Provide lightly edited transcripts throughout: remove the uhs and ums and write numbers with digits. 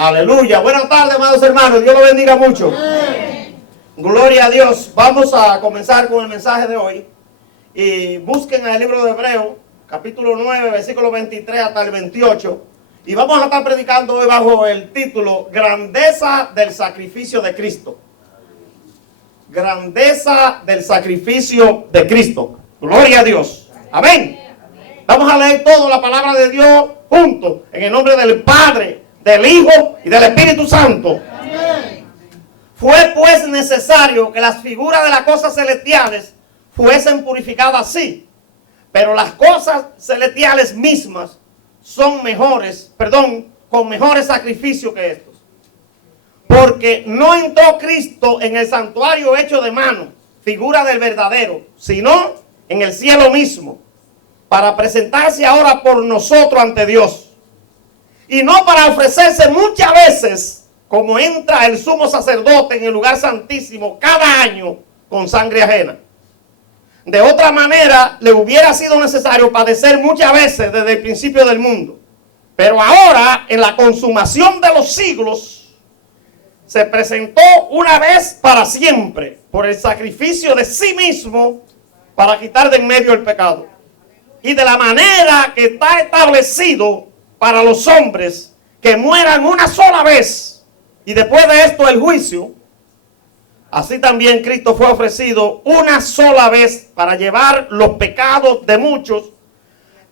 Aleluya. Buenas tardes, amados hermanos. Dios los bendiga mucho. Amén. Gloria a Dios. Vamos a comenzar con el mensaje de hoy. Y busquen el libro de Hebreos, capítulo 9, versículo 23 hasta el 28. Y vamos a estar predicando hoy bajo el título Grandeza del sacrificio de Cristo. Grandeza del sacrificio de Cristo. Gloria a Dios. Amén. Vamos a leer toda la palabra de Dios juntos, en el nombre del Padre, del Hijo y del Espíritu Santo. Amén. Fue pues necesario que las figuras de las cosas celestiales fuesen purificadas así, pero las cosas celestiales mismas son mejores, con mejores sacrificios que estos. Porque no entró Cristo en el santuario hecho de mano, figura del verdadero, sino en el cielo mismo, para presentarse ahora por nosotros ante Dios. Y no para ofrecerse muchas veces, como entra el sumo sacerdote en el lugar santísimo cada año con sangre ajena. De otra manera, le hubiera sido necesario padecer muchas veces desde el principio del mundo. Pero ahora, en la consumación de los siglos, se presentó una vez para siempre por el sacrificio de sí mismo para quitar de en medio el pecado. Y de la manera que está establecido para los hombres que mueran una sola vez y después de esto el juicio, así también Cristo fue ofrecido una sola vez para llevar los pecados de muchos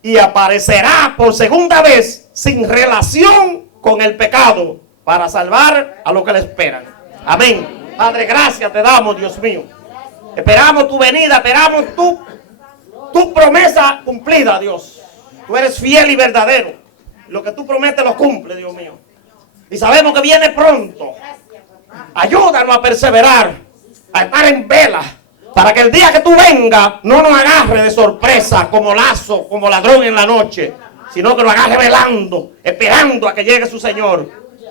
y aparecerá por segunda vez sin relación con el pecado para salvar a los que le esperan. Amén. Padre, gracias te damos, Dios mío. Esperamos tu venida, esperamos tu promesa cumplida, Dios. Tú eres fiel y verdadero. Lo que tú prometes lo cumple, Dios mío. Y sabemos que viene pronto. Ayúdanos a perseverar, a estar en vela, para que el día que tú vengas no nos agarre de sorpresa como lazo, como ladrón en la noche, sino que nos agarre velando, esperando a que llegue su Señor,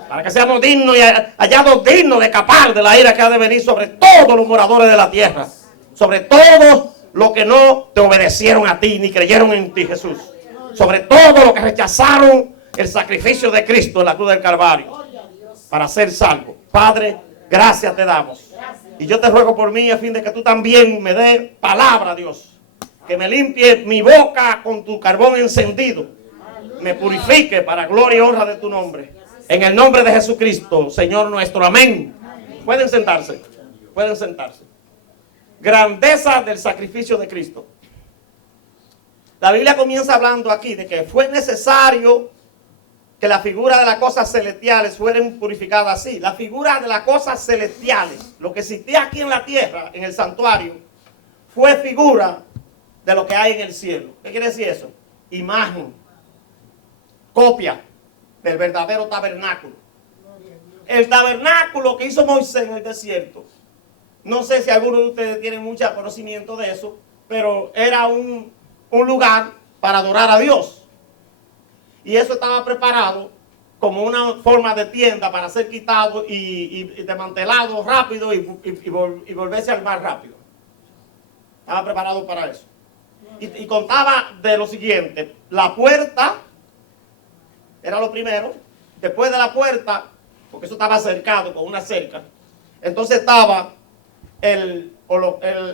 para que seamos dignos y hallados dignos de escapar de la ira que ha de venir sobre todos los moradores de la tierra, sobre todos los que no te obedecieron a ti ni creyeron en ti, Jesús, sobre todos los que rechazaron el sacrificio de Cristo en la cruz del Calvario para ser salvos. Padre, gracias te damos. Y yo te ruego por mí a fin de que tú también me des palabra, Dios. Que me limpie mi boca con tu carbón encendido. Me purifique para gloria y honra de tu nombre. En el nombre de Jesucristo, Señor nuestro. Amén. Pueden sentarse. Pueden sentarse. Grandeza del sacrificio de Cristo. La Biblia comienza hablando aquí de que fue necesario que la figura de las cosas celestiales fueran purificadas así. La figura de las cosas celestiales, lo que existía aquí en la tierra, en el santuario, fue figura de lo que hay en el cielo. ¿Qué quiere decir eso? Imagen, copia del verdadero tabernáculo. El tabernáculo que hizo Moisés en el desierto, no sé si algunos de ustedes tienen mucho conocimiento de eso, pero era un lugar para adorar a Dios. Y eso estaba preparado como una forma de tienda para ser quitado y desmantelado rápido y volverse al mar rápido. Estaba preparado para eso. Y contaba de lo siguiente. La puerta era lo primero. Después de la puerta, porque eso estaba cercado con una cerca, entonces estaba el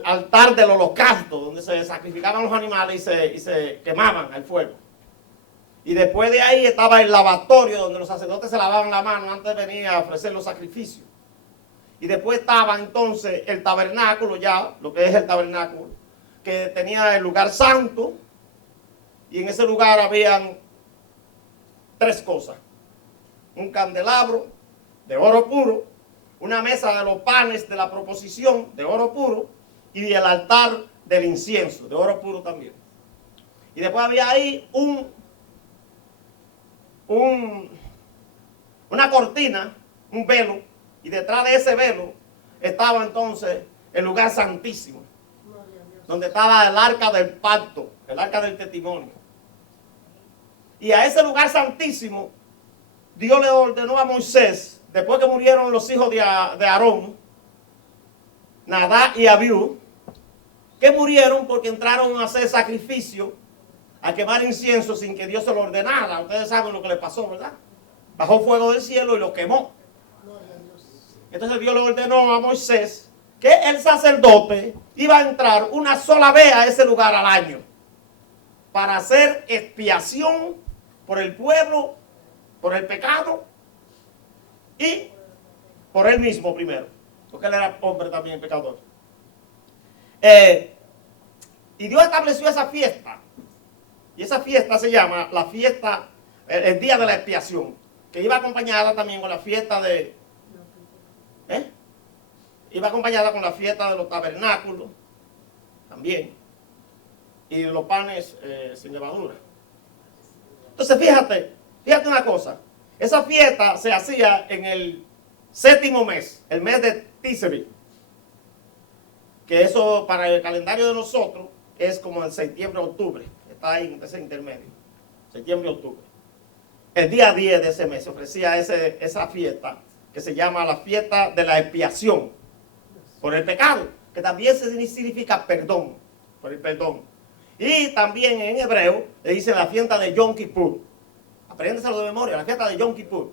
altar del holocausto, donde se sacrificaban los animales y se quemaban al fuego. Y después de ahí estaba el lavatorio, donde los sacerdotes se lavaban la mano antes de venir a ofrecer los sacrificios. Y después estaba entonces el tabernáculo ya, lo que es el tabernáculo, que tenía el lugar santo. Y en ese lugar habían tres cosas. Un candelabro de oro puro, una mesa de los panes de la proposición de oro puro y el altar del incienso de oro puro también. Y después había ahí una cortina, un velo, y detrás de ese velo estaba entonces el lugar santísimo, donde estaba el arca del pacto, el arca del testimonio. Y a ese lugar santísimo Dios le ordenó a Moisés, después que murieron los hijos de Aarón, Nadab y Abiú, que murieron porque entraron a hacer sacrificio, a quemar incienso sin que Dios se lo ordenara. Ustedes saben lo que le pasó, ¿verdad? bajó fuego del cielo y lo quemó. Entonces Dios le ordenó a Moisés que el sacerdote iba a entrar una sola vez a ese lugar al año para hacer expiación por el pueblo, por el pecado y por él mismo primero, porque él era hombre también pecador. Y Dios estableció esa fiesta, y esa fiesta se llama la fiesta, el día de la expiación, que iba acompañada también con la fiesta de... Iba acompañada con la fiesta de los tabernáculos, también, y de los panes sin levadura. Entonces fíjate una cosa, esa fiesta se hacía en el séptimo mes, el mes de Tisri, que eso para el calendario de nosotros es como el septiembre-octubre, está ahí en ese intermedio, septiembre-octubre. El día 10 de ese mes se ofrecía esa fiesta que se llama la fiesta de la expiación por el pecado, que también significa perdón, por el perdón. Y también en hebreo le dicen la fiesta de Yom Kippur. Apréndeselo de memoria, la fiesta de Yom Kippur.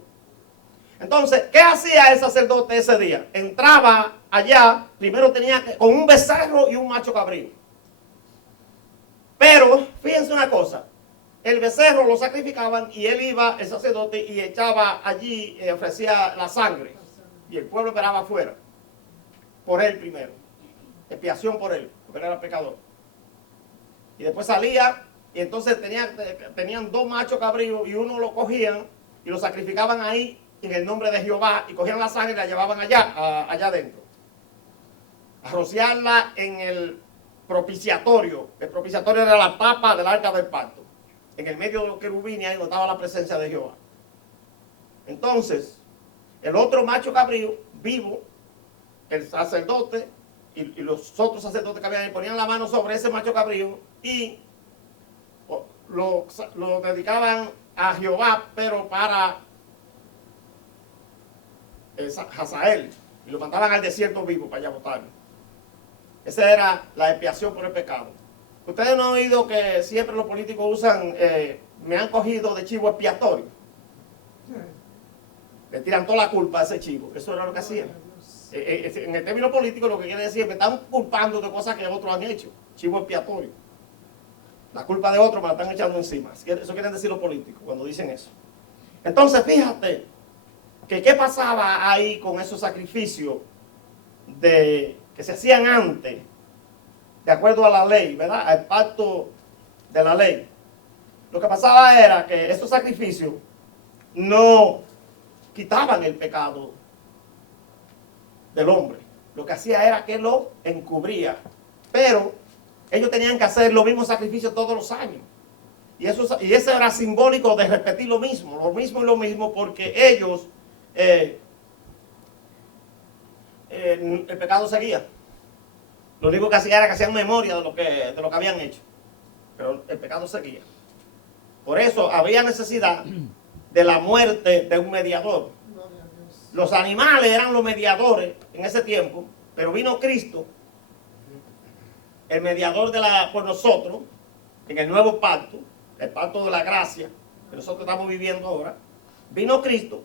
Entonces, ¿qué hacía el sacerdote ese día? Entraba allá, primero tenía que, con un becerro y un macho cabrío. Pero, fíjense una cosa, el becerro lo sacrificaban y él iba, el sacerdote, y echaba allí, ofrecía la sangre. Y el pueblo esperaba afuera. Por él primero. Expiación por él, porque él era pecador. Y después salía, y entonces tenían dos machos cabríos, y uno lo cogían y lo sacrificaban ahí en el nombre de Jehová, y cogían la sangre y la llevaban allá adentro. A rociarla en el propiciatorio. El propiciatorio era la tapa del arca del pacto. En el medio de los querubines ahí notaba la presencia de Jehová. Entonces, el otro macho cabrío, vivo, el sacerdote y los otros sacerdotes que habían ahí ponían la mano sobre ese macho cabrío y lo dedicaban a Jehová, pero para Hazael, y lo mandaban al desierto vivo para allá botarlo. Esa era la expiación por el pecado. Ustedes no han oído que siempre los políticos usan, me han cogido de chivo expiatorio. Le tiran toda la culpa a ese chivo. Eso era lo que hacían. En el término político lo que quiere decir es que me están culpando de cosas que otros han hecho. Chivo expiatorio. La culpa de otros me la están echando encima. Eso quieren decir los políticos cuando dicen eso. Entonces fíjate que qué pasaba ahí con esos sacrificios que se hacían antes, de acuerdo a la ley, ¿verdad? Al pacto de la ley. Lo que pasaba era que esos sacrificios no quitaban el pecado del hombre. Lo que hacía era que lo encubría. Pero ellos tenían que hacer los mismos sacrificios todos los años. Y eso era simbólico de repetir lo mismo y lo mismo, porque ellos, el pecado seguía. Lo único que hacían era que hacían memoria de lo que habían hecho. Pero el pecado seguía. Por eso había necesidad de la muerte de un mediador. Los animales eran los mediadores en ese tiempo, pero vino Cristo, el mediador por nosotros, en el nuevo pacto, el pacto de la gracia, que nosotros estamos viviendo ahora. Vino Cristo,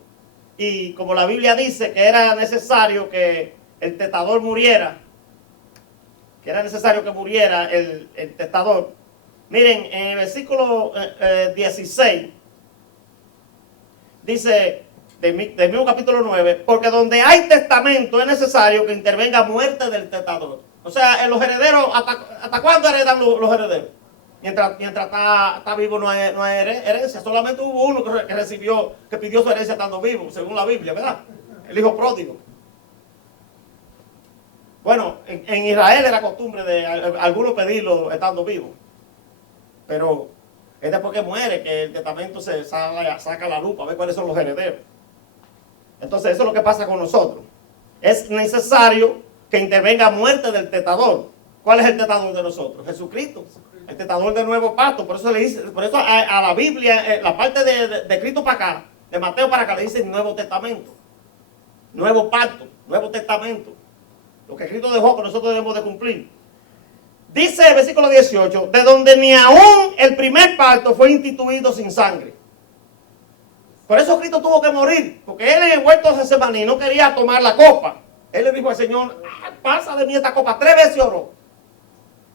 y como la Biblia dice que era necesario que el testador muriera, el testador. Miren, en el versículo 16, dice, del mismo capítulo 9, porque donde hay testamento es necesario que intervenga muerte del testador. O sea, los herederos, ¿hasta cuándo heredan los herederos? Mientras está vivo no hay herencia. Solamente hubo uno que pidió su herencia estando vivo, según la Biblia, ¿verdad? El hijo pródigo. Bueno, en Israel era costumbre de algunos pedirlo estando vivos. Pero es después que muere que el testamento se saca la lupa a ver cuáles son los herederos. Entonces eso es lo que pasa con nosotros. Es necesario que intervenga muerte del testador. ¿Cuál es el testador de nosotros? Jesucristo. El testador del nuevo pacto. Por eso a la Biblia, la parte de Cristo para acá, de Mateo para acá, le dicen Nuevo Testamento. Nuevo pacto, Nuevo Testamento. Lo que Cristo dejó que nosotros debemos de cumplir. Dice el versículo 18, de donde ni aún el primer pacto fue instituido sin sangre. Por eso Cristo tuvo que morir, porque él en el huerto de Getsemaní no quería tomar la copa. Él le dijo al Señor, pasa de mí esta copa. 3 veces oró.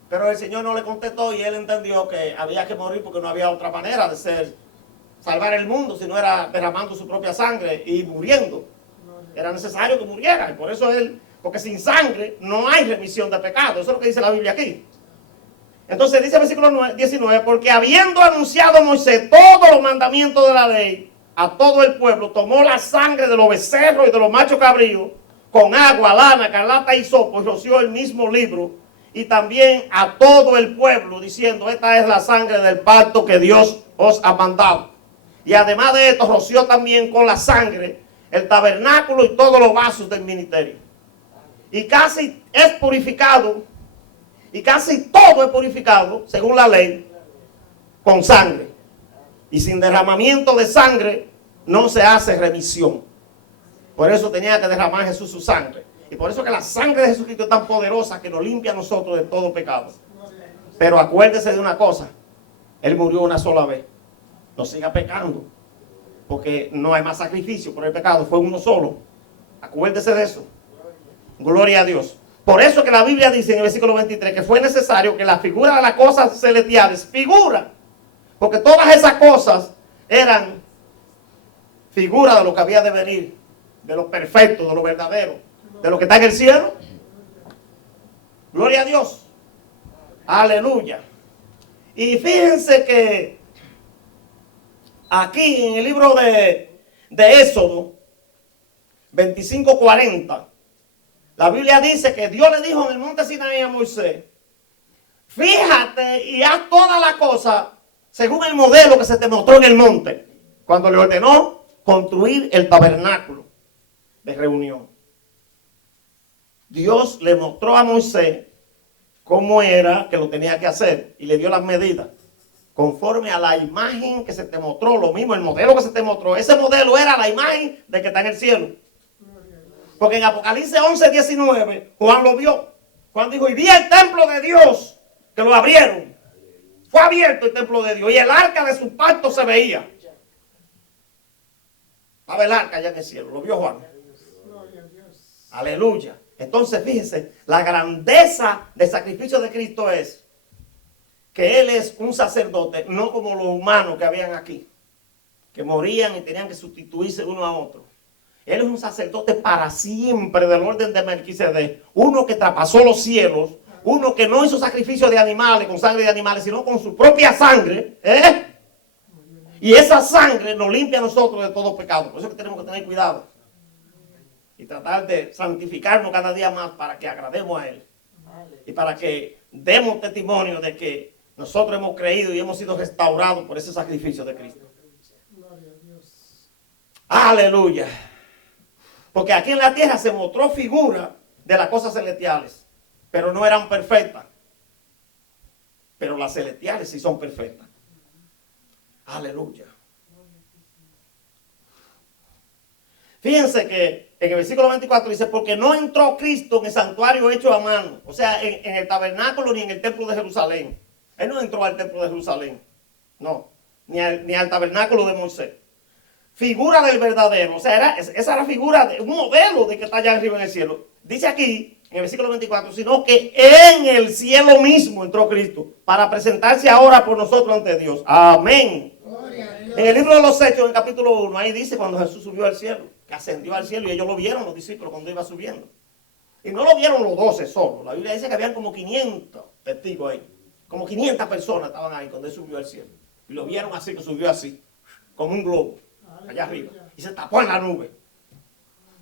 Pero el Señor no le contestó y él entendió que había que morir porque no había otra manera de salvar el mundo si no era derramando su propia sangre y muriendo. Era necesario que muriera. Y por eso porque sin sangre no hay remisión de pecado. Eso es lo que dice la Biblia aquí. Entonces dice el versículo 19, porque habiendo anunciado Moisés todos los mandamientos de la ley a todo el pueblo, tomó la sangre de los becerros y de los machos cabríos con agua, lana, escarlata y hisopo y roció el mismo libro y también a todo el pueblo diciendo, esta es la sangre del pacto que Dios os ha mandado. Y además de esto roció también con la sangre el tabernáculo y todos los vasos del ministerio. Y casi es purificado, y casi todo es purificado, según la ley, con sangre. Y sin derramamiento de sangre no se hace remisión. Por eso tenía que derramar Jesús su sangre. Y por eso que la sangre de Jesucristo es tan poderosa que nos limpia a nosotros de todo pecado. Pero acuérdese de una cosa, Él murió una sola vez. No siga pecando, porque no hay más sacrificio por el pecado, fue uno solo. Acuérdese de eso. Gloria a Dios. Por eso que la Biblia dice en el versículo 23 que fue necesario que la figura de las cosas celestiales, porque todas esas cosas eran figura de lo que había de venir, de lo perfecto, de lo verdadero, de lo que está en el cielo. Gloria a Dios. Aleluya. Y fíjense que aquí en el libro de Éxodo 25:40, la Biblia dice que Dios le dijo en el monte Sinaí a Moisés, fíjate y haz toda la cosa según el modelo que se te mostró en el monte, cuando le ordenó construir el tabernáculo de reunión. Dios le mostró a Moisés cómo era que lo tenía que hacer y le dio las medidas conforme a la imagen que se te mostró, lo mismo, el modelo que se te mostró. Ese modelo era la imagen de que está en el cielo. Porque en Apocalipsis 11:19 Juan lo vio. Juan dijo, y vi el templo de Dios, que lo abrieron. Fue abierto el templo de Dios y el arca de su pacto se veía. Estaba el arca allá en el cielo, lo vio Juan. Aleluya. Entonces fíjense, la grandeza del sacrificio de Cristo es que Él es un sacerdote, no como los humanos que habían aquí, que morían y tenían que sustituirse uno a otro. Él es un sacerdote para siempre del orden de Melquisedec, uno que traspasó los cielos, uno que no hizo sacrificio de animales, con sangre de animales, sino con su propia sangre, y esa sangre nos limpia a nosotros de todo pecado. Por eso es que tenemos que tener cuidado y tratar de santificarnos cada día más para que agrademos a Él y para que demos testimonio de que nosotros hemos creído y hemos sido restaurados por ese sacrificio de Cristo. Aleluya. Porque aquí en la tierra se mostró figura de las cosas celestiales, pero no eran perfectas. Pero las celestiales sí son perfectas. Aleluya. Fíjense que en el versículo 24 dice, porque no entró Cristo en el santuario hecho a mano, o sea, en el tabernáculo ni en el templo de Jerusalén. Él no entró al templo de Jerusalén, no, ni al tabernáculo de Moisés. Figura del verdadero, o sea, esa era figura de un modelo de que está allá arriba en el cielo. Dice aquí, en el versículo 24, sino que en el cielo mismo entró Cristo para presentarse ahora por nosotros ante Dios. Amén. En el libro de los Hechos, en el capítulo 1, ahí dice cuando Jesús subió al cielo, que ascendió al cielo y ellos lo vieron, los discípulos, cuando iba subiendo. Y no lo vieron los 12 solo. La Biblia dice que habían como 500 testigos ahí. Como 500 personas estaban ahí cuando él subió al cielo. Y lo vieron así, que subió así, como un globo, allá arriba. Y se tapó en la nube.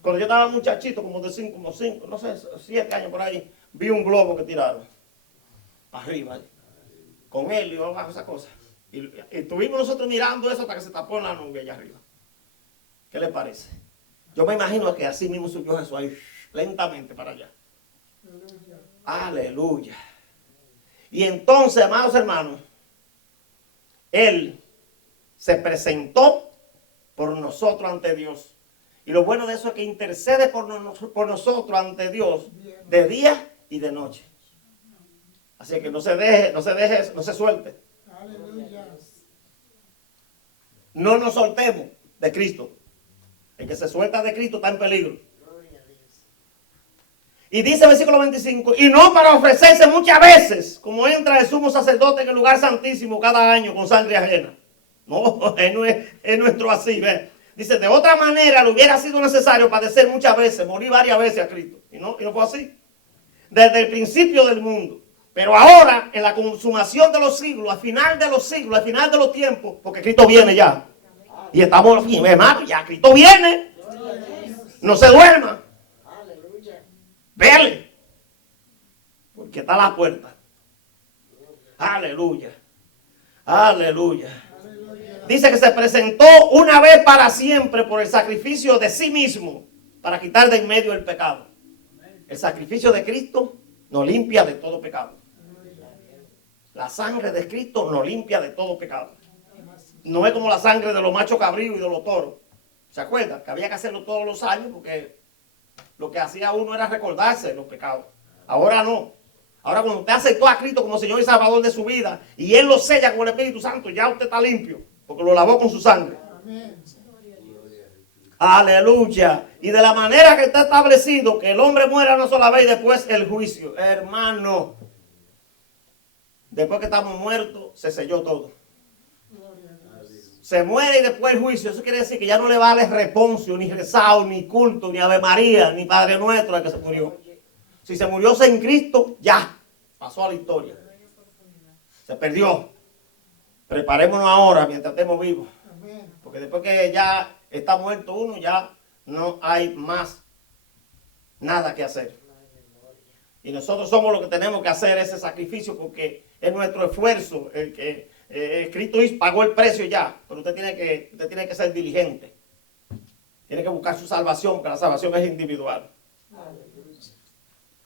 Cuando yo estaba muchachito, como de 5, no sé, 7 años por ahí, vi un globo que tiraron para arriba, con él y bajo esa cosa. Y estuvimos nosotros mirando eso hasta que se tapó en la nube allá arriba. ¿Qué le parece? Yo me imagino que así mismo subió Jesús ahí, lentamente para allá. Aleluya. Y entonces, amados hermanos, Él se presentó por nosotros ante Dios. Y lo bueno de eso es que intercede por nosotros ante Dios de día y de noche. Así que no se suelte. No nos soltemos. de Cristo. El que se suelta de Cristo está en peligro. Y dice el versículo 25, y no para ofrecerse muchas veces, como entra el sumo sacerdote en el lugar santísimo cada año con sangre ajena. No, es nuestro así, ¿ves? Dice, de otra manera le hubiera sido necesario padecer muchas veces, morir varias veces a Cristo. Y no fue así. Desde el principio del mundo. Pero ahora, en la consumación de los siglos, al final de los siglos, al final de los tiempos, porque Cristo viene ya. Y estamos, hermano, ya Cristo viene. No se duerma. Vele. Porque está a la puerta. Aleluya. Aleluya. Dice que se presentó una vez para siempre por el sacrificio de sí mismo para quitar de en medio el pecado. El sacrificio de Cristo nos limpia de todo pecado. La sangre de Cristo nos limpia de todo pecado. No es como la sangre de los machos cabríos y de los toros. ¿Se acuerdan? Que había que hacerlo todos los años porque lo que hacía uno era recordarse de los pecados. Ahora no. Ahora cuando usted aceptó a Cristo como Señor y Salvador de su vida y Él lo sella con el Espíritu Santo, ya usted está limpio porque lo lavó con su sangre. Amén. Aleluya. Y de la manera que está establecido que el hombre muera una sola vez y después el juicio. Hermano, después que estamos muertos, se selló todo. Se muere y después el juicio. Eso quiere decir que ya no le vale responso, ni rezado, ni culto, ni Ave María, ni Padre Nuestro al que se murió. Si se murió en Cristo, ya pasó a la historia. Se perdió. Preparémonos ahora mientras estemos vivos. Porque después que ya está muerto uno, ya no hay más nada que hacer. Y nosotros somos los que tenemos que hacer ese sacrificio porque es nuestro esfuerzo el que Cristo pagó el precio ya, pero usted tiene que ser diligente. Tiene que buscar su salvación, porque la salvación es individual.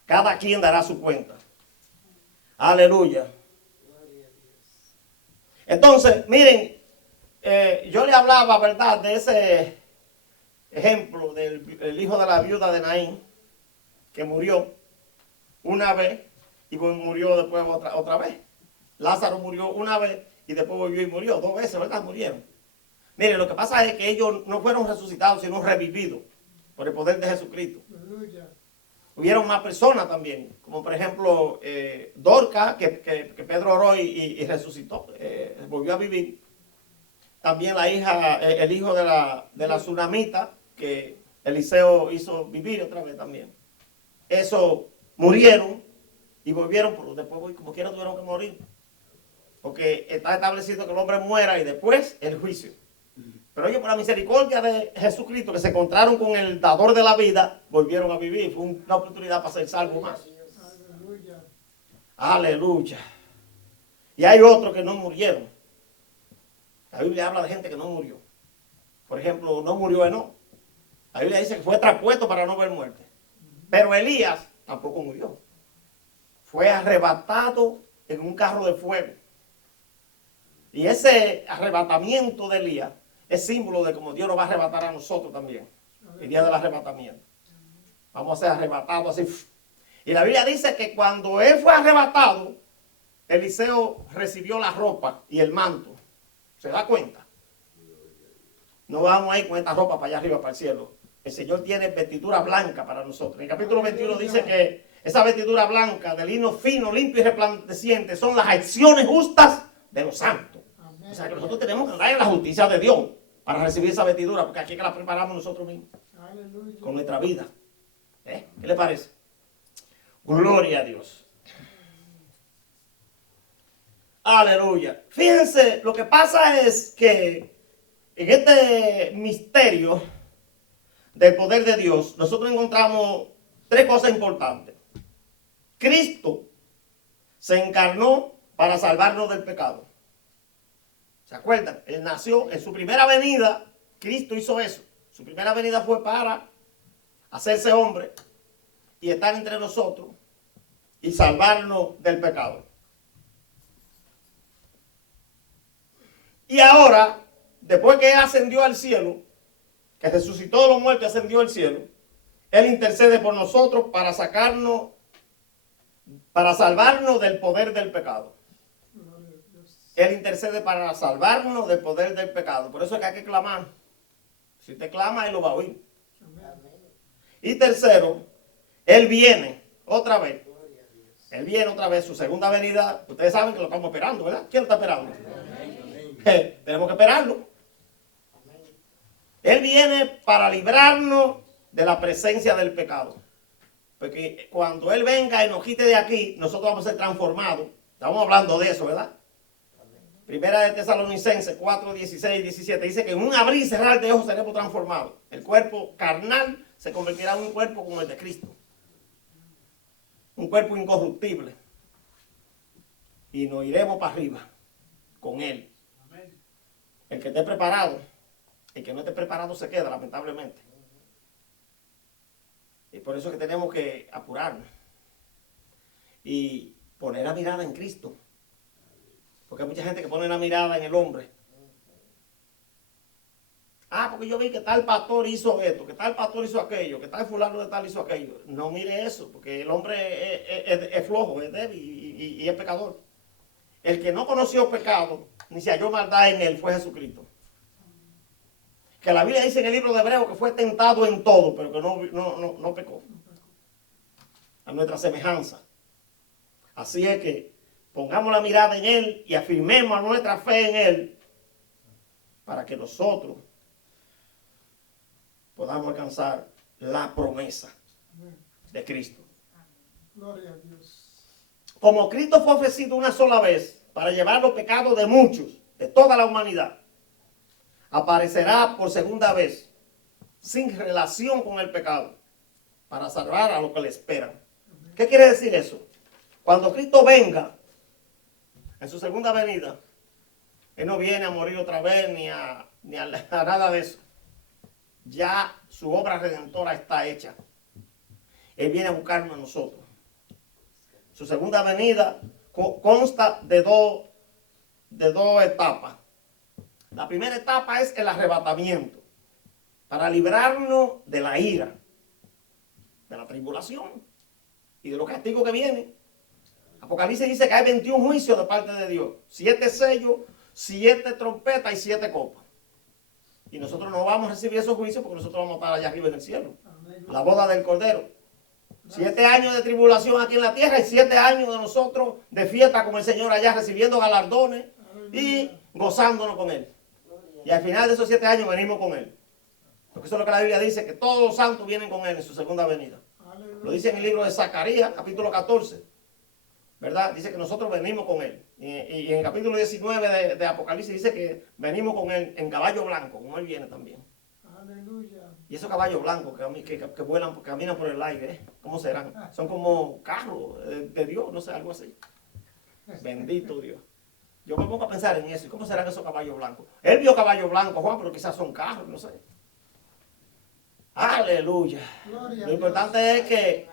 Cada quien dará su cuenta. Aleluya. Entonces, miren, yo le hablaba, ¿verdad?, de ese ejemplo del hijo de la viuda de Naín, que murió una vez y murió después otra vez. Lázaro murió una vez y después volvió y murió. 2 veces, ¿verdad? Murieron. Miren, lo que pasa es que ellos no fueron resucitados, sino revividos por el poder de Jesucristo. Hubieron más personas también, como por ejemplo Dorcas, que Pedro oró y resucitó, volvió a vivir. También la hija, el hijo de la tsunamita, que Eliseo hizo vivir otra vez también. Eso murieron y volvieron, pero después como quiera tuvieron que morir. Porque está establecido que el hombre muera y después el juicio. Pero ellos, por la misericordia de Jesucristo, que se encontraron con el dador de la vida, volvieron a vivir. Fue una oportunidad para ser salvo más. Aleluya. Aleluya. Y hay otros que no murieron. La Biblia habla de gente que no murió. Por ejemplo, no murió Enoc. La Biblia dice que fue traspuesto para no ver muerte. Pero Elías tampoco murió. Fue arrebatado en un carro de fuego. Y ese arrebatamiento de Elías es símbolo de cómo Dios nos va a arrebatar a nosotros también. El día del arrebatamiento. Vamos a ser arrebatados así. Y la Biblia dice que cuando él fue arrebatado, Eliseo recibió la ropa y el manto. ¿Se da cuenta? No vamos a ir con esta ropa para allá arriba, para el cielo. El Señor tiene vestidura blanca para nosotros. En el capítulo 21 dice que esa vestidura blanca de lino fino, limpio y resplandeciente son las acciones justas de los santos. O sea que nosotros tenemos que andar en la justicia de Dios para recibir esa vestidura, porque aquí es que la preparamos nosotros mismos. Aleluya. Con nuestra vida. ¿Qué le parece? Gloria a Dios. Aleluya. Fíjense, lo que pasa es que en este misterio del poder de Dios, nosotros encontramos 3 cosas importantes. Cristo se encarnó para salvarnos del pecado. ¿Se acuerdan? Él nació en su primera venida. Cristo hizo eso. Su primera venida fue para hacerse hombre y estar entre nosotros y salvarnos del pecado. Y ahora, después que Él ascendió al cielo, que resucitó de los muertos y ascendió al cielo, Él intercede por nosotros para sacarnos, para salvarnos del poder del pecado. Él intercede para salvarnos del poder del pecado. Por eso es que hay que clamar. Si usted clama, Él lo va a oír. Y tercero, Él viene otra vez. Él viene otra vez, su segunda venida. Ustedes saben que lo estamos esperando, ¿verdad? ¿Quién lo está esperando? Tenemos que esperarlo. Él viene para librarnos de la presencia del pecado. Porque cuando Él venga y nos quite de aquí, nosotros vamos a ser transformados. Estamos hablando de eso, ¿verdad? Primera de Tesalonicenses 4, 16 y 17 dice que en un abrir y cerrar de ojos seremos transformados. El cuerpo carnal se convertirá en un cuerpo como el de Cristo. Un cuerpo incorruptible. Y nos iremos para arriba con Él. El que esté preparado, el que no esté preparado se queda, lamentablemente. Y por eso es que tenemos que apurarnos. Y poner la mirada en Cristo. Porque hay mucha gente que pone la mirada en el hombre. Ah, porque yo vi que tal pastor hizo esto, que tal pastor hizo aquello, que tal fulano de tal hizo aquello. No mire eso, porque el hombre es flojo, es débil y es pecador. El que no conoció pecado, ni se halló maldad en él, fue Jesucristo. Que la Biblia dice en el libro de Hebreos que fue tentado en todo, pero que no pecó. A nuestra semejanza. Así es que pongamos la mirada en Él y afirmemos nuestra fe en Él para que nosotros podamos alcanzar la promesa de Cristo. Gloria a Dios. Como Cristo fue ofrecido una sola vez para llevar los pecados de muchos, de toda la humanidad, aparecerá por segunda vez sin relación con el pecado para salvar a los que le esperan. ¿Qué quiere decir eso? Cuando Cristo venga en su segunda venida, Él no viene a morir otra vez ni a nada de eso. Ya su obra redentora está hecha. Él viene a buscarnos a nosotros. Su segunda venida consta de dos etapas. La primera etapa es el arrebatamiento, para librarnos de la ira, de la tribulación y de los castigos que vienen. Apocalipsis dice que hay 21 juicios de parte de Dios, 7 sellos, 7 trompetas y 7 copas. Y nosotros no vamos a recibir esos juicios porque nosotros vamos a estar allá arriba en el cielo. La boda del Cordero. 7 años de tribulación aquí en la tierra y 7 años de nosotros de fiesta con el Señor allá, recibiendo galardones y gozándonos con Él. Y al final de esos 7 años venimos con Él. Porque eso es lo que la Biblia dice, que todos los santos vienen con Él en su segunda venida. Lo dice en el libro de Zacarías, capítulo 14. ¿Verdad? Dice que nosotros venimos con Él. Y en el capítulo 19 de Apocalipsis dice que venimos con Él en caballo blanco, como Él viene también. Aleluya. Y esos caballos blancos que vuelan, caminan por el aire, ¿eh? ¿Cómo serán? Son como carros de Dios, no sé, algo así. Bendito Dios. Yo me pongo a pensar en eso. ¿Y cómo serán esos caballos blancos? Él vio caballos blancos, Juan, pero quizás son carros, no sé. Aleluya. Lo importante es que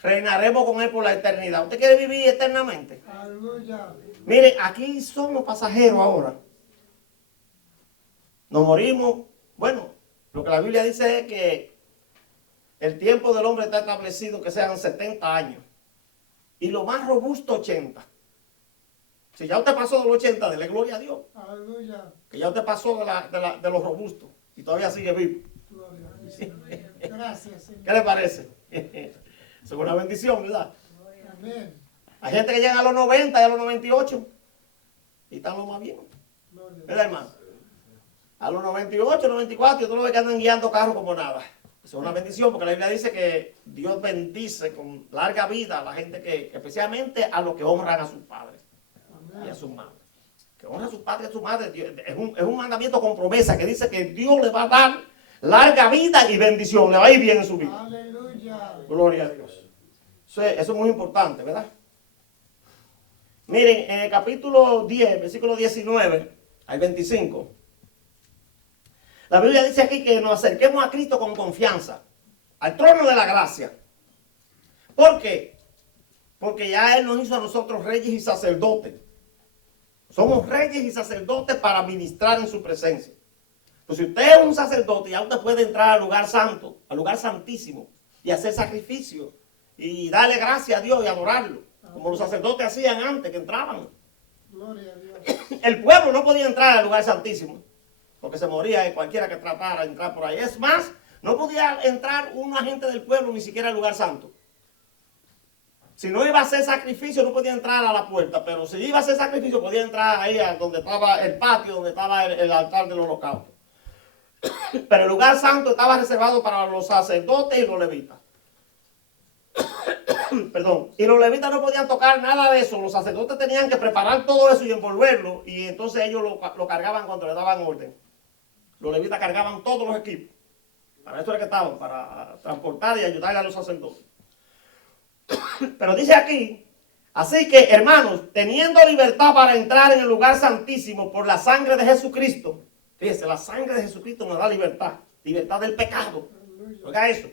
reinaremos con Él por la eternidad. ¿Usted quiere vivir eternamente? Aleluya. Miren, aquí somos pasajeros ahora. Nos morimos. Bueno, lo que la Biblia dice es que el tiempo del hombre está establecido que sean 70 años. Y lo más robusto 80. Si ya usted pasó de los 80, dele gloria a Dios. Aleluya. Que ya usted pasó de los robustos y todavía sigue vivo. Gloria a Dios. Gracias, Señor. ¿Qué le parece? Es una bendición, ¿verdad? Amén. Hay gente que llega a los 90 y a los 98 y están lo más bien. Gloria a ¿Verdad, hermano? A los 98, 94, y tú lo ves que andan guiando carros como nada. Eso es una bendición porque la Biblia dice que Dios bendice con larga vida a la gente que, especialmente a los que honran a sus padres y a sus madres. Que honra a sus padres y a sus madres. Es un mandamiento con promesa que dice que Dios le va a dar larga vida y bendición. Le va a ir bien en su vida. Aleluya. Gloria a Dios. Eso es muy importante, ¿verdad? Miren, en el capítulo 10, versículo 19 al 25, la Biblia dice aquí que nos acerquemos a Cristo con confianza, al trono de la gracia. ¿Por qué? Porque ya Él nos hizo a nosotros reyes y sacerdotes. Somos reyes y sacerdotes para ministrar en su presencia. Pues si usted es un sacerdote, ya usted puede entrar al lugar santo, al lugar santísimo, y hacer sacrificio, y darle gracias a Dios y adorarlo, como los sacerdotes hacían antes que entraban. Gloria a Dios. El pueblo no podía entrar al lugar santísimo. porque se moría cualquiera que tratara de entrar por ahí. Es más, no podía entrar un agente del pueblo ni siquiera al lugar santo. Si no iba a hacer sacrificio, no podía entrar a la puerta, pero si iba a hacer sacrificio, podía entrar ahí a donde estaba el patio, donde estaba el altar del holocausto. Pero el lugar santo estaba reservado para los sacerdotes y los levitas. Perdón. Y los levitas no podían tocar nada de eso. Los sacerdotes tenían que preparar todo eso y envolverlo, y entonces ellos lo cargaban cuando le daban orden. Los levitas cargaban todos los equipos. Para eso era que estaban, para transportar y ayudarle a los sacerdotes. Pero dice aquí, así que hermanos, teniendo libertad para entrar en el lugar santísimo por la sangre de Jesucristo. Fíjense, la sangre de Jesucristo nos da libertad. Libertad del pecado. Oiga eso.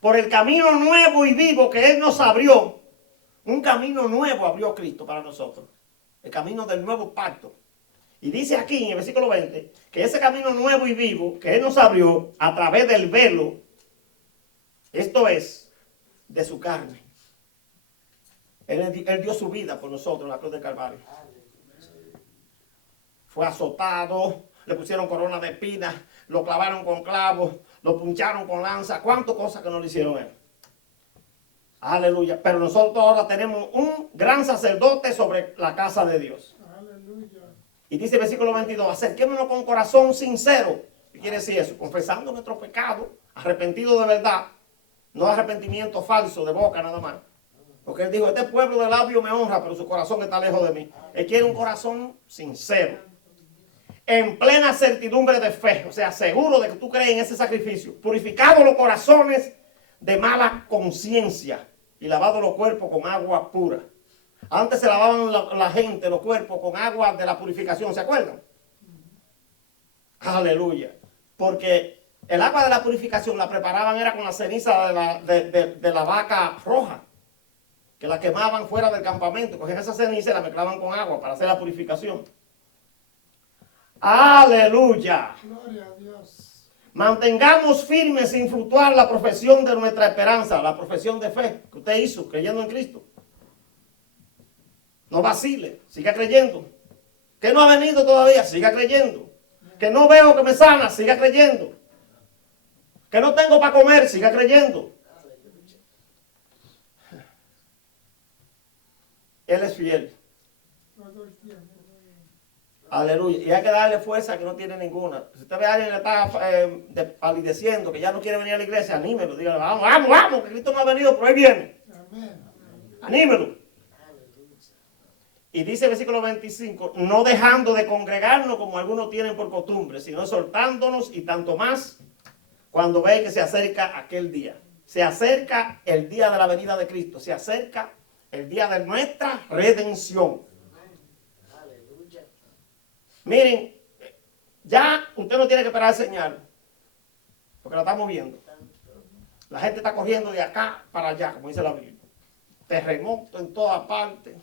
Por el camino nuevo y vivo que Él nos abrió. Un camino nuevo abrió Cristo para nosotros. El camino del nuevo pacto. Y dice aquí en el versículo 20, que ese camino nuevo y vivo que Él nos abrió a través del velo, esto es, de su carne. Él dio su vida por nosotros en la cruz del Calvario. Fue azotado, le pusieron corona de espinas, lo clavaron con clavos, lo puncharon con lanza. ¿Cuántas cosas que no le hicieron a Él? Aleluya. Pero nosotros ahora tenemos un gran sacerdote sobre la casa de Dios. Aleluya. Y dice el versículo 22, acerquémonos con corazón sincero. ¿Qué quiere decir eso? Confesando nuestro pecado, arrepentido de verdad. No arrepentimiento falso de boca nada más. Porque Él dijo, este pueblo de labios me honra, pero su corazón está lejos de mí. Él quiere un corazón sincero. En plena certidumbre de fe. O sea, seguro de que tú crees en ese sacrificio. Purificado los corazones de mala conciencia. Y lavado los cuerpos con agua pura. Antes se lavaban la gente, los cuerpos, con agua de la purificación. ¿Se acuerdan? Aleluya. Porque el agua de la purificación la preparaban era con la ceniza de la vaca roja, que la quemaban fuera del campamento. Cogían esa ceniza y la mezclaban con agua para hacer la purificación. Aleluya. Gloria a Dios. Mantengamos firmes sin fluctuar la profesión de nuestra esperanza, la profesión de fe que usted hizo creyendo en Cristo. No vacile, siga creyendo. Que no ha venido todavía, siga creyendo. Que no veo que me sana, siga creyendo. Que no tengo para comer, siga creyendo. Él es fiel. Todo el tiempo. Aleluya. Y hay que darle fuerza que no tiene ninguna. Si usted ve a alguien que está palideciendo, que ya no quiere venir a la iglesia, anímelo. Dígale, vamos, vamos, vamos, que Cristo no ha venido, pero Él viene. Amén. Anímelo. Y dice el versículo 25, no dejando de congregarnos como algunos tienen por costumbre, sino soltándonos y tanto más cuando ve que se acerca aquel día. Se acerca el día de la venida de Cristo. Se acerca el día de nuestra redención. Miren, ya usted no tiene que esperar señal, porque la estamos viendo. La gente está corriendo de acá para allá, como dice la Biblia. Terremoto en todas partes.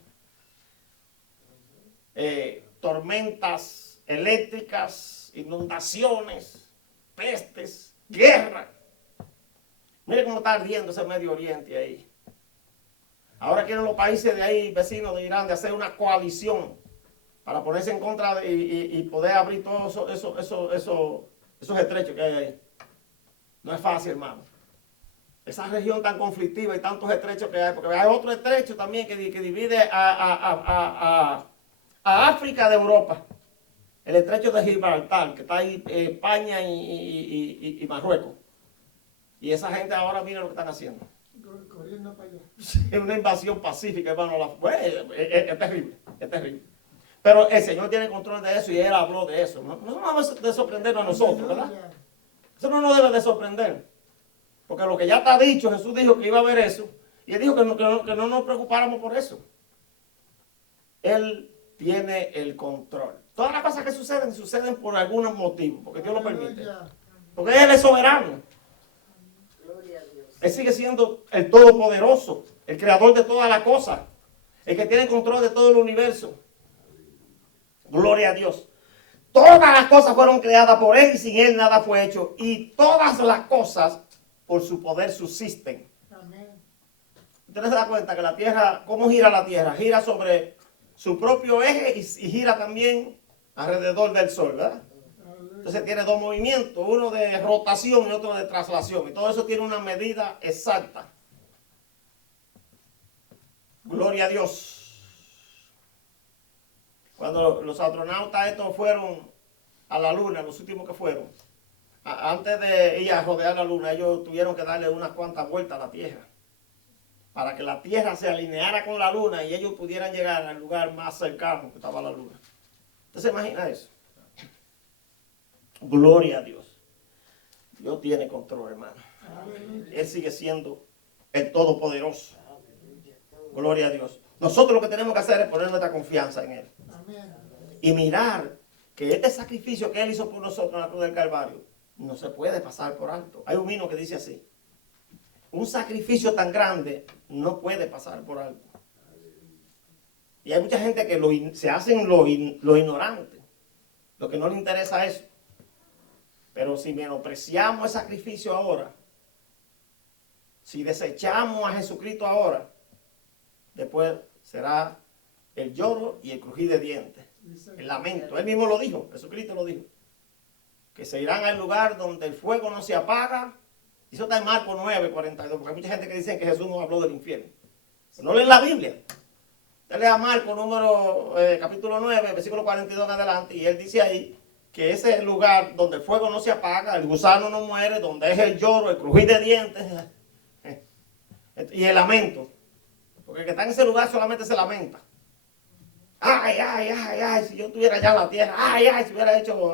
Tormentas eléctricas, inundaciones, pestes, guerra. Mire cómo está ardiendo ese Medio Oriente ahí. Ahora quieren los países de ahí, vecinos de Irán, de hacer una coalición para ponerse en contra y poder abrir todos esos estrechos que hay ahí. No es fácil, hermano. Esa región tan conflictiva y tantos estrechos que hay, porque hay otro estrecho también que divide a África de Europa. El estrecho de Gibraltar, que está ahí España y Marruecos. Y esa gente ahora mira lo que están haciendo. Corriendo para allá. Es una invasión pacífica, hermano. Es terrible, es terrible. Pero el Señor tiene control de eso y Él habló de eso. No vamos a sorprendernos a nosotros, ¿verdad? Eso no nos debe de sorprender. Porque lo que ya está dicho, Jesús dijo que iba a haber eso. Y Él dijo que no nos preocupáramos por eso. Él tiene el control. Todas las cosas que suceden por algún motivo, porque Dios lo permite. Porque Él es soberano. Él sigue siendo el Todopoderoso, el creador de todas las cosas, el que tiene control de todo el universo. Gloria a Dios. Todas las cosas fueron creadas por Él y sin Él nada fue hecho. Y todas las cosas por su poder subsisten. Amén. Usted se da cuenta que la tierra, ¿cómo gira la tierra? Gira sobre su propio eje y gira también alrededor del sol, ¿verdad? Entonces tiene dos movimientos, uno de rotación y otro de traslación. Y todo eso tiene una medida exacta. Gloria a Dios. Cuando los astronautas estos fueron a la luna, los últimos que fueron, antes de ir a rodear la luna, ellos tuvieron que darle unas cuantas vueltas a la Tierra, para que la Tierra se alineara con la luna y ellos pudieran llegar al lugar más cercano que estaba la luna. ¿Usted se imagina eso? Gloria a Dios. Dios tiene control, hermano. Él sigue siendo el Todopoderoso. Gloria a Dios. Nosotros lo que tenemos que hacer es poner nuestra confianza en Él. Y mirar que este sacrificio que Él hizo por nosotros en la cruz del Calvario no se puede pasar por alto. Hay un himno que dice así: un sacrificio tan grande no puede pasar por alto. Y hay mucha gente que se hacen lo ignorante, lo que no le interesa eso. Pero si menospreciamos el sacrificio ahora, si desechamos a Jesucristo ahora, después será el lloro y el crujir de dientes, el lamento. Él mismo lo dijo, Jesucristo lo dijo, que se irán al lugar donde el fuego no se apaga. Y eso está en Marcos 9, 42, porque hay mucha gente que dice que Jesús no habló del infierno. No leen la Biblia. Usted lea Marcos capítulo 9, versículo 42 en adelante, y él dice ahí que ese es el lugar donde el fuego no se apaga, el gusano no muere, donde es el lloro, el crujir de dientes y el lamento. Porque el que está en ese lugar solamente se lamenta. Ay, ay, ay, ay, si yo estuviera allá en la tierra, ay, ay, si hubiera hecho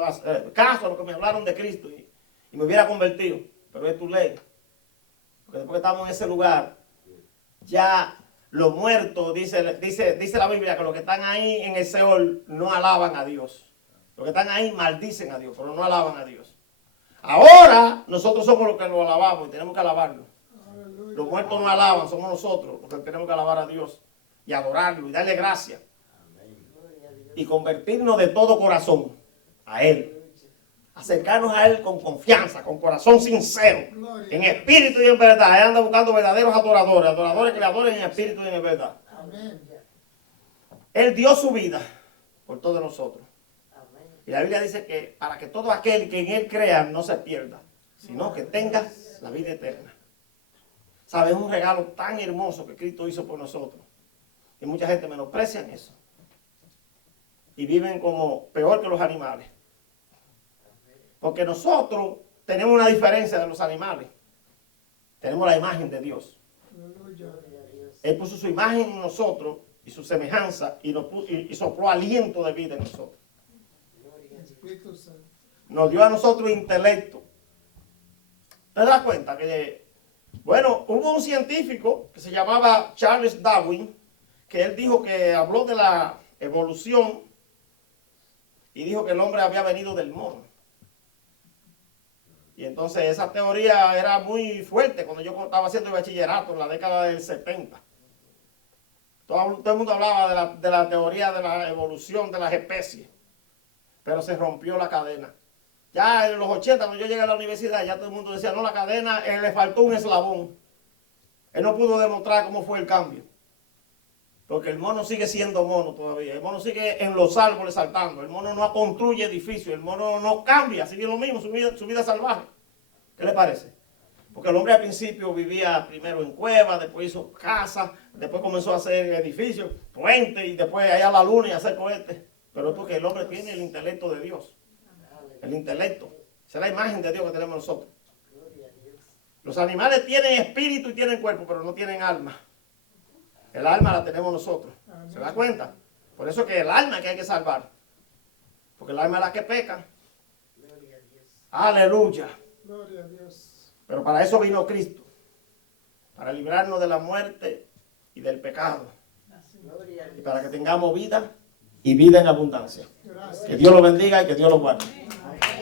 caso a lo que me hablaron de Cristo y me hubiera convertido. Pero es tu ley. Porque después que estamos en ese lugar, ya los muertos, dice la Biblia, que los que están ahí en el Seol no alaban a Dios. Los que están ahí maldicen a Dios, pero no alaban a Dios. Ahora nosotros somos los que lo alabamos y tenemos que alabarlo. Los muertos no alaban, somos nosotros los que tenemos que alabar a Dios y adorarlo y darle gracias. Y convertirnos de todo corazón a Él. Acercarnos a Él con confianza, con corazón sincero, en espíritu y en verdad. Él anda buscando verdaderos adoradores, adoradores que le adoren en espíritu y en verdad. Él dio su vida por todos nosotros. Y la Biblia dice que para que todo aquel que en Él crea no se pierda, sino que tenga la vida eterna. ¿Sabe? Es un regalo tan hermoso que Cristo hizo por nosotros. Y mucha gente menosprecia eso. Y viven como peor que los animales. Porque nosotros tenemos una diferencia de los animales. Tenemos la imagen de Dios. Él puso su imagen en nosotros y su semejanza y sopló aliento de vida en nosotros. Nos dio a nosotros intelecto. ¿Te das cuenta que, bueno, hubo un científico que se llamaba Charles Darwin, que él dijo que habló de la evolución y dijo que el hombre había venido del mono. Y entonces esa teoría era muy fuerte cuando yo estaba haciendo el bachillerato en la década del 70. Todo el mundo hablaba de la teoría de la evolución de las especies. Pero se rompió la cadena. Ya en los 80, cuando yo llegué a la universidad, ya todo el mundo decía, no, la cadena le faltó un eslabón. Él no pudo demostrar cómo fue el cambio. Porque el mono sigue siendo mono todavía. El mono sigue en los árboles saltando. El mono no construye edificios. El mono no cambia. Sigue lo mismo, su vida salvaje. ¿Qué le parece? Porque el hombre al principio vivía primero en cuevas, después hizo casas, después comenzó a hacer edificios, puentes, y después allá a la luna y a hacer cohetes. Pero es porque el hombre tiene el intelecto de Dios. El intelecto. Esa es la imagen de Dios que tenemos nosotros. Los animales tienen espíritu y tienen cuerpo, pero no tienen alma. El alma la tenemos nosotros. ¿Se da cuenta? Por eso que el alma que hay que salvar. Porque el alma es la que peca. Aleluya. Pero para eso vino Cristo. Para librarnos de la muerte y del pecado. Y para que tengamos vida y vida en abundancia. Que Dios lo bendiga y que Dios lo guarde.